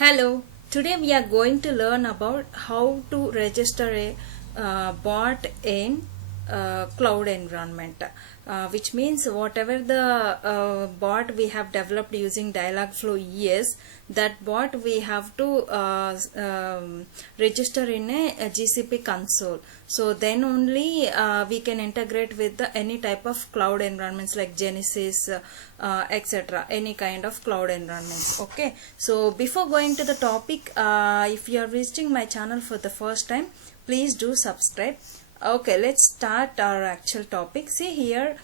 Hello, today we are going to learn about how to register a bot in cloud environment, which means whatever the bot we have developed using Dialogflow is, that bot we have to register in a GCP console. So then only we can integrate with any type of cloud environments like Genesis, etc. Any kind of cloud environments. Okay, so before going to the topic, if you are visiting my channel for the first time, please do subscribe. Okay, let's start our actual topic. See here,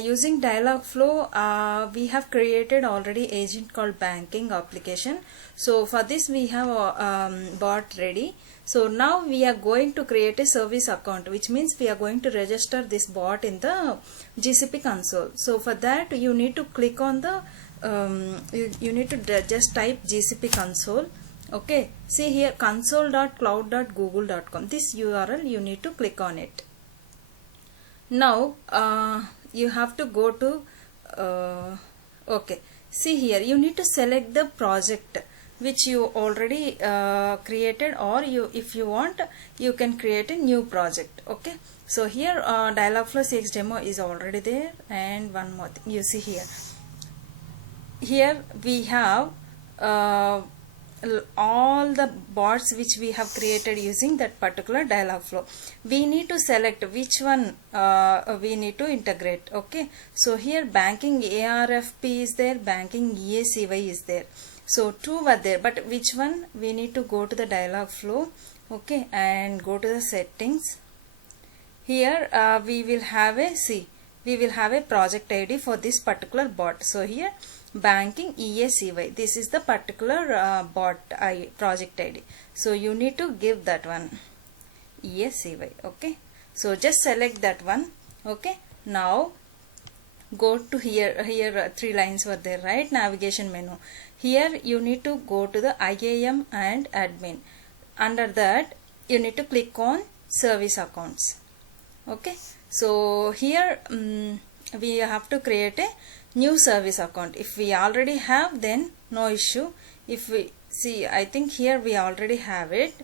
using Dialogflow, we have created already agent called banking application. So for this we have a bot ready. So now we are going to create a service account, which means we are going to register this bot in the GCP console. So for that you need to click on the you need to just type GCP console. Okay, see here console.cloud.google.com. this URL you need to click on it. Now you have to go to okay, see here you need to select the project which you already created, or if you want you can create a new project. Okay, so here Dialogflow CX demo is already there, and one more thing you see here we have all the bots which we have created using that particular Dialogflow. We need to select which one we need to integrate. Okay, so here banking ARFP is there, banking EACY is there. So two were there, but which one we need to go to the Dialogflow. Okay, and go to the settings. Here we will have a project ID for this particular bot. So here banking EACY, this is the particular bot project ID. So you need to give that one EACY. Okay, so just select that one. Okay, now go to here 3 lines were there, right? Navigation menu. Here you need to go to the IAM and admin. Under that you need to click on service accounts. Okay, so here we have to create a new service account. If we already have, then no issue. If we see, I think here we already have it,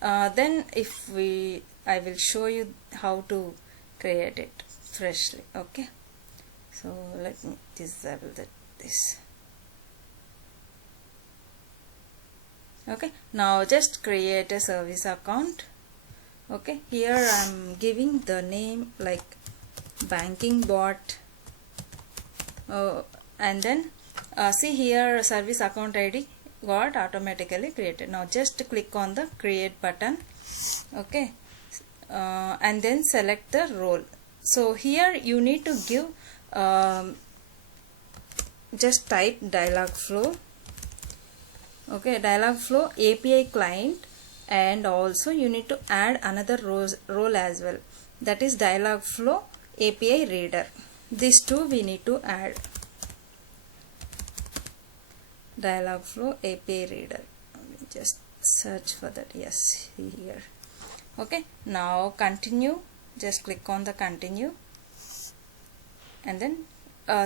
then I will show you how to create it freshly. Okay, so let me disable this. Okay, now just create a service account. Okay, here I am giving the name like banking bot, and then see here service account ID got automatically created. Now just click on the create button. Okay, and then select the role. So here you need to give just type Dialogflow. Okay, Dialogflow API client, and also you need to add another role as well, that is Dialogflow API reader. These two we need to add. Dialogflow API reader, just search for that. Yes, here. Okay, now continue, just click on the continue, and then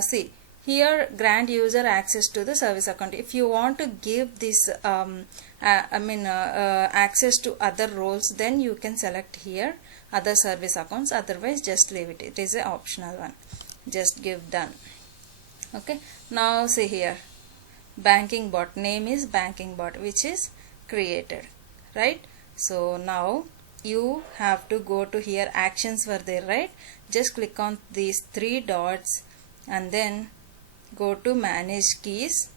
see here grant user access to the service account. If you want to give this access to other roles, then you can select here other service accounts, otherwise just leave it. It is an optional one. Just give done. Okay, now see here banking bot, name is banking bot, which is created, right? So now you have to go to here, actions were there, right? Just click on these 3 dots and then go to manage keys.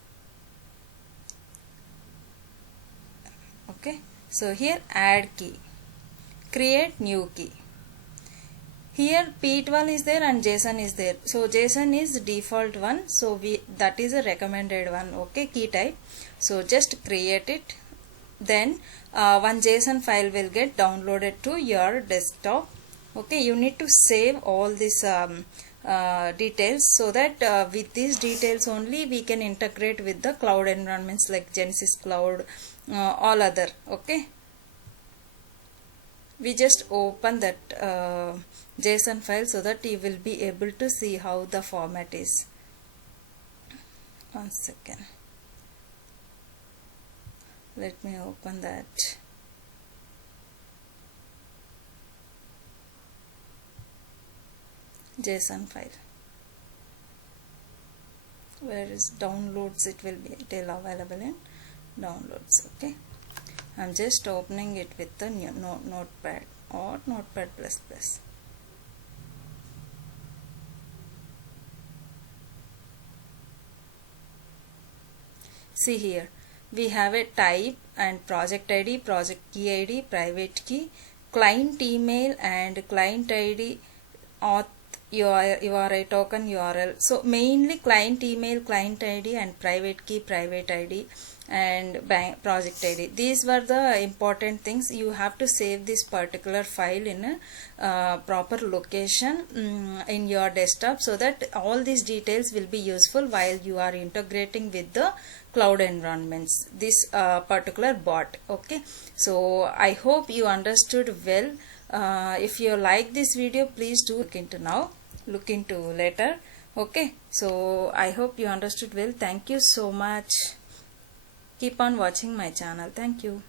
Okay, so here add key, create new key. Here P12 is there and JSON is there. So JSON is default one, so that is a recommended one. Okay, key type. So just create it. Then one JSON file will get downloaded to your desktop. Okay, you need to save all these details, so that with these details only we can integrate with the cloud environments like Genesis Cloud, all other. Okay, we just open that JSON file so that you will be able to see how the format is. One second. Let me open that. JSON file. Where is downloads? It will available in downloads. Okay, I'm just opening it with the new notepad or notepad++. See here, we have a type and project ID, project key ID, private key, client email and client ID, auth URI token URL. So mainly client email, client ID and private key, private ID and project ID. These were the important things. You have to save this particular file in a proper location in your desktop, so that all these details will be useful while you are integrating with the cloud environments, this particular bot. Okay, so I hope you understood well. If you like this video, please do look into later. Okay, so I hope you understood well. Thank you so much. Keep on watching my channel. Thank you.